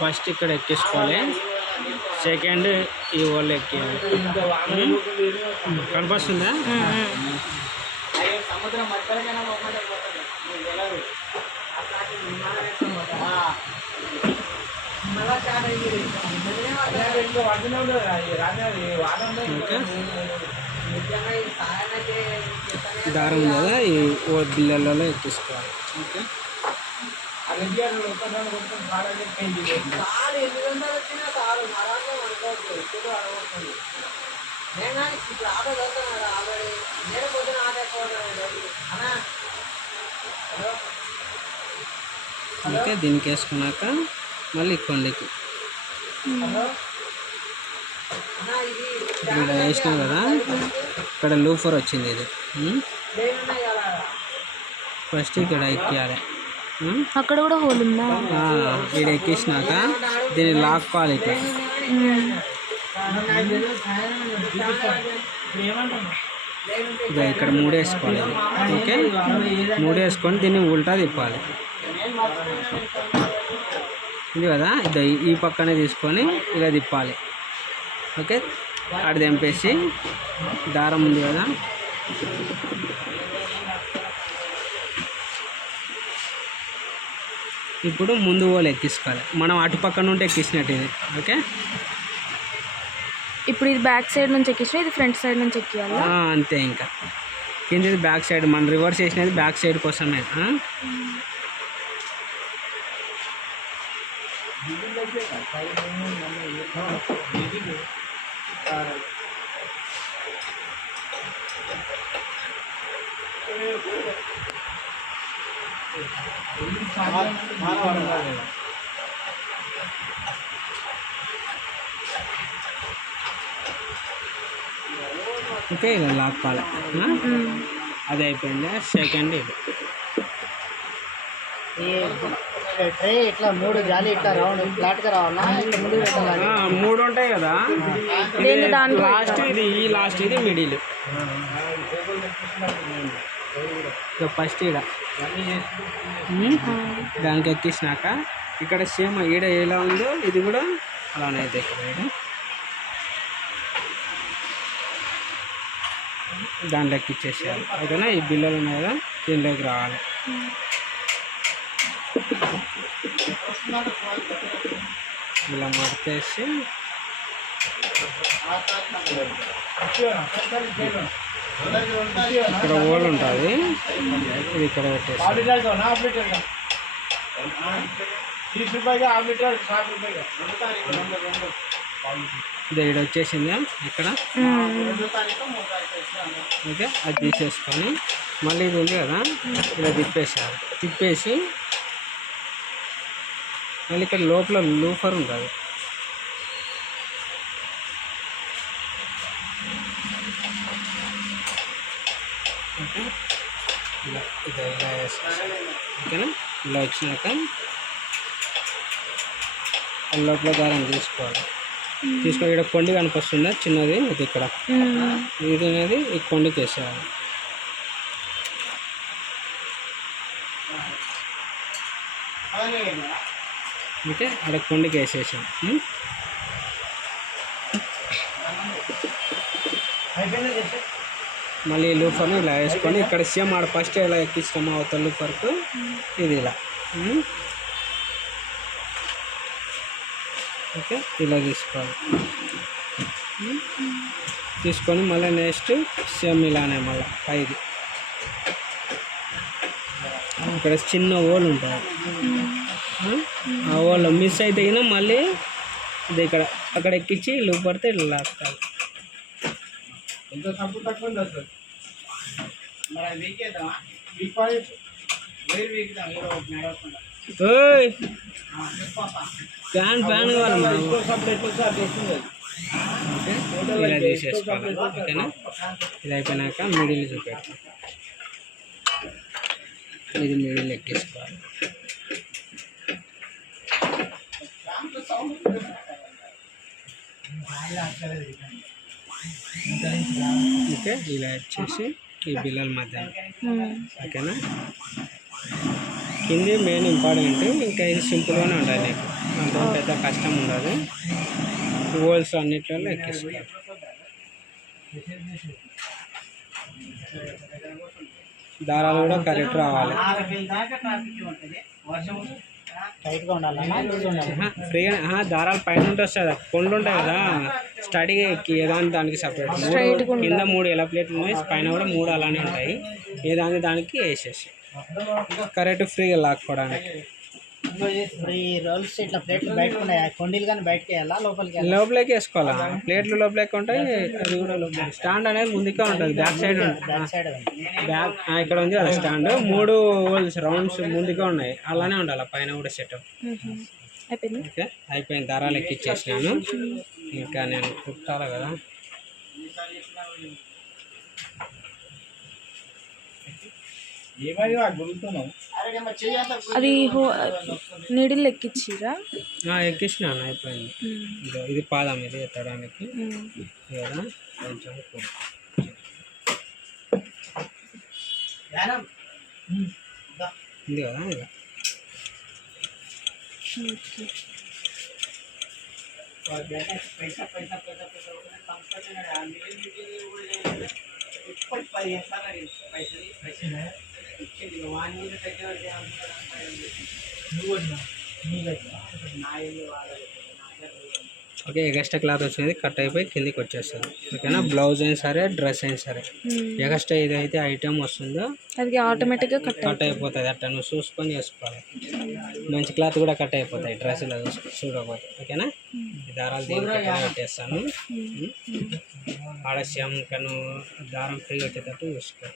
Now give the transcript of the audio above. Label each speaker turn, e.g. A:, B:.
A: First ఇక్కడ ఎక్కేసుకోవాలి. Second ఈ వాళ్ళు ఎక్కేయాలి. కనిపిస్తుందా దారం కదా ఈ బిల్లలలో ఎక్కేసుకోవాలి. ఓకే.
B: ఎక్కించుకోవాలి ఓకే ఎన్ని వచ్చినా ఎప్పుడు అడగొస్తుంది నేను కానీ ఇప్పుడు నేను పొద్దున
A: దీనికి వేసుకున్నాక మళ్ళీ కొండకి
B: హలో. అన్నా ఇది
A: ఇక్కడ వేసినాం కదా ఇక్కడ లూఫర్ వచ్చింది ఇది. ఫస్ట్ ఇక్కడ ఎక్కియాలి.
C: అక్కడ కూడా హోల్ ఉందా?
A: ఇక్కడ ఎక్కించినాక దీన్ని లాక్కోవాలి ఇక్కడ ఇక ఇక్కడ మూడు వేసుకోవాలి ఇది. ఓకే? మూడు వేసుకొని దీన్ని ఉల్టా తిప్పాలి. ఇది కదా? ఇది ఈ పక్కనే తీసుకొని ఇలా తిప్పాలి. ఓకే? అటు తెంపేసి దారం ఉంది కదా? ఇప్పుడు ముందు వాళ్ళు ఎక్కించుకోవాలి. మనం అటు పక్క నుండి ఎక్కించినట్టు ఇది. ఓకే?
C: ఇప్పుడు ఇది బ్యాక్ సైడ్ నుంచి ఎక్కించిన ఇది ఫ్రంట్ సైడ్ నుంచి ఎక్కియాలా?
A: అంతే ఇంకా. కిందది బ్యాక్ సైడ్. మనం రివర్స్ చేసినది బ్యాక్ సైడ్ కోసమే. ఆ? ఓకే ఇలా లాక్కోవాలి? అది అయిపోయింది? సెకండ్ ఇది.
B: ట్రే ఇట్లా మూడు జాలి ఇట్లా రౌండ్ ఫ్లాట్గా రావాలా ముందు
A: మూడు ఉంటాయి కదా లాస్ట్ ఇది ఈ లాస్ట్ ఇది మిడిల్. ఇక ఫస్ట్ ఈడ. దానికి ఎక్కించినాక ఇక్కడ సేమ్ ఈడ ఎలా ఉందో ఇది కూడా అలానే అయితే. దాంట్లో ఎక్కిచ్చేసేయాలి ఓకేనా ఈ బిల్లలు ఉన్నాయి కదా దీనిలోకి రావాలి ఇలా మడతేసి ఇక్కడ ఓల్ ఉంటుంది. ఇది ఇక్కడ ఇది ఇక్కడ వచ్చేసింది? ఇక్కడ? ఓకే అది తీసేసుకొని మళ్ళీ ఇది ఉంది కదా ఇలా తిప్పేసారు తిప్పేసి మళ్ళీ ఇక్కడ లోపల లూఫర్ ఉంటుంది. ఓకే ఇలా ఇది ఇలా ఓకేనా? ఇలా వచ్చినాక లోపల దారం తీసుకోవాలి. తీసుకొని ఇక్కడ కొండి కనిపిస్తుందా? చిన్నది ఇది ఇక్కడ. ఇది అనేది ఈ కొండికి వేసేయాలి ఓకే అక్కడ కొండికి వేసేసాం. ఉం? మళ్ళీ లూఫర్ని ఇలా వేసుకొని ఇక్కడ సేమ్ ఆడ ఫస్ట్ ఇలా ఎక్కిస్తాము అవతల లూఫర్కు ఇది ఇలా. ఓకే ఇలా తీసుకోవాలి. తీసుకొని మళ్ళీ నెక్స్ట్ సేమ్ ఇలానే మళ్ళీ ఐదు. ఇక్కడ చిన్న ఓల్ ఉంటుంది. ఆ ఓల్ మిస్ అయితే మళ్ళీ ఇది ఇక్కడ అక్కడ ఎక్కించి లూప్ పడితే ఇలా లాక్తాలి ఓయ్ ఫ్యాన్ ఫ్యాన్ కావాలి మనకు. ఓకే ఇలా తీసేసుకోవాలి ఓకేనా ఇది అయిపోయినాక మిడిల్ చూపెట్టు ఇది మిడిల్ ఎక్కేసుకోవాలి ఓకే ఇలా వచ్చేసి ఈ బిల్లల మధ్య. ఓకేనా? కింది మెయిన్ ఇంపార్టెంట్ ఇంకా ఇది సింపుల్గానే ఉంటుంది నీకు. అంత పెద్ద కష్టం ఉండదు. హోల్స్ అన్నిట్లలో ఎక్కిస్తారు దారాలు కూడా కరెక్ట్ రావాలి.
B: టైట్గా ఉండాలి?
A: ఫ్రీగా దారాలు పైన ఉంటే వస్తుంది కొండ్లు ఉంటాయి కదా. ఏ దాని దానికి సపరేట్ మూడు కింద మూడు ఎలా ప్లేట్లు ఉన్నాయి? పైన కూడా మూడు అలానే ఉంటాయి. ఏ దాని దానికి వేసేసి. కరెక్ట్ ఫ్రీగా లాక్కోవడానికి.
B: రోల్స్ ఇట్లా ప్లేట్లు బయటకు ఉన్నాయి? ఆ కొండీలు కానీ బయటకు వెళ్ళాలా? లోపలికి
A: లోపలికి వేసుకోవాలా? ప్లేట్లు లోపలికి ఉంటాయి అది కూడా లోపల. స్టాండ్ అనేది ముందుకే ఉంటుంది back side
B: back side
A: back ఇక్కడ ఉంది కదా స్టాండ్. మూడు హోల్స్ రౌండ్స్ ముందుగా ఉన్నాయి. అలానే ఉండాలి పైన కూడా సెటప్.
C: అయిపోయింది?
A: ఓకే అయిపోయింది. దారాలు ఎక్కిచ్చేసినాను. ఇంకా నేను కుట్టాలి కదా.
C: అది హో నీడిల్ ఎక్కిచ్చిరా
A: ఆ, ఎక్కించినాను అయిపోయింది ఇదో ఇది పాదం ఇది ఎత్తడానికి కదా కొంచెం కుట్టు. ఉంది కదా ఓకే ఎగస్ట్రా క్లాత్ వచ్చింది కట్ అయిపోయి కిందికి వచ్చేస్తుంది. ఓకేనా? బ్లౌజ్ అయినా సరే డ్రెస్ అయినా సరే. ఎగస్ట్రా ఏదైతే ఐటమ్ వస్తుందో
C: అది ఆటోమేటిక్గా కట్
A: కట్ అయిపోతుంది. అట్లా నువ్వు చూసుకొని చేసుకోవాలి మంచి క్లాత్ కూడా కట్ అయిపోతాయి. డ్రెస్సులో చూసుకో చూడకపోతే. ఓకేనా? ఈ దారాలు దీనికి పెట్టేస్తాను ఆలస్యం కను దారం ఫ్రీ వచ్చేటట్టు చూసుకో.